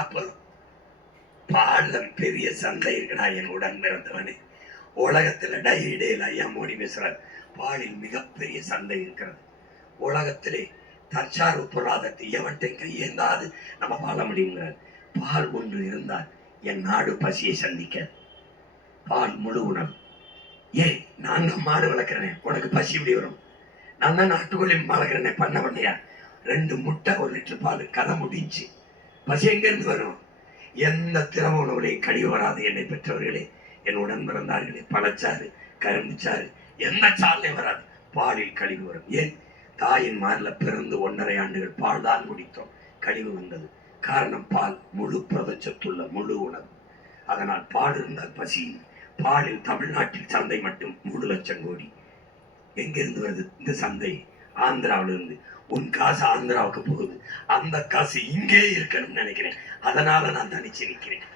அப்புறம் பால்ல பெரிய சந்தை இருக்கடா என் உடன் பிறந்தவனே. உலகத்துல டைரியிடையில் ஐயா மோடி பேசுறார், பாலில் மிகப்பெரிய சந்தை இருக்கிறது. உலகத்திலே தற்சார்பு பொருளாதாரத்தை எவன்றை கையேந்தாது நம்ம வாழ முடியுங்கிறார். பால் ஒன்று இருந்தால் என் நாடு பசியை சந்திக்க. பால் முழு உணவு. ஏன் நாங்க மாடு வளர்க்கிறேன், உனக்கு பசி இப்படி வரும்? நான் தான் நாட்டுக்கோழி வளர்க்கிறேன், பண்ண பண்ணையா 2 முட்டை 1 லிட்டர் பால், கதை முடிஞ்சு. பசி எங்க இருந்து வரும்? எந்த திறம உணவுலையும் கழிவு வராது. என்னை பெற்றவர்களே, என் உடன் பிறந்தார்களே, பழச்சாறு, கரும்பு சாறு, எந்த சாலையும் வராது. பாலில் கழிவு வரும். ஏன்? தாயின் மாரில் பிறந்து 1.5 ஆண்டுகள் பால் தான் குடித்தோம், கழிவு வந்தது. காரணம், பால் முழு புரதச்சத்துள்ள முழு உணவு. அதனால் பால் இருந்தால் பசி. பாலில் தமிழ்நாட்டில் சந்தை மட்டும் 3 லட்சம் கோடி. எங்கிருந்து வருது இந்த சந்தை? ஆந்திராவிலிருந்து. உன் காசு ஆந்திராவுக்கு போகுது, அந்த காசு இங்கே இருக்கணும்னு நினைக்கிறேன். அதனால நான் தனிச்சு நிற்கிறேன்.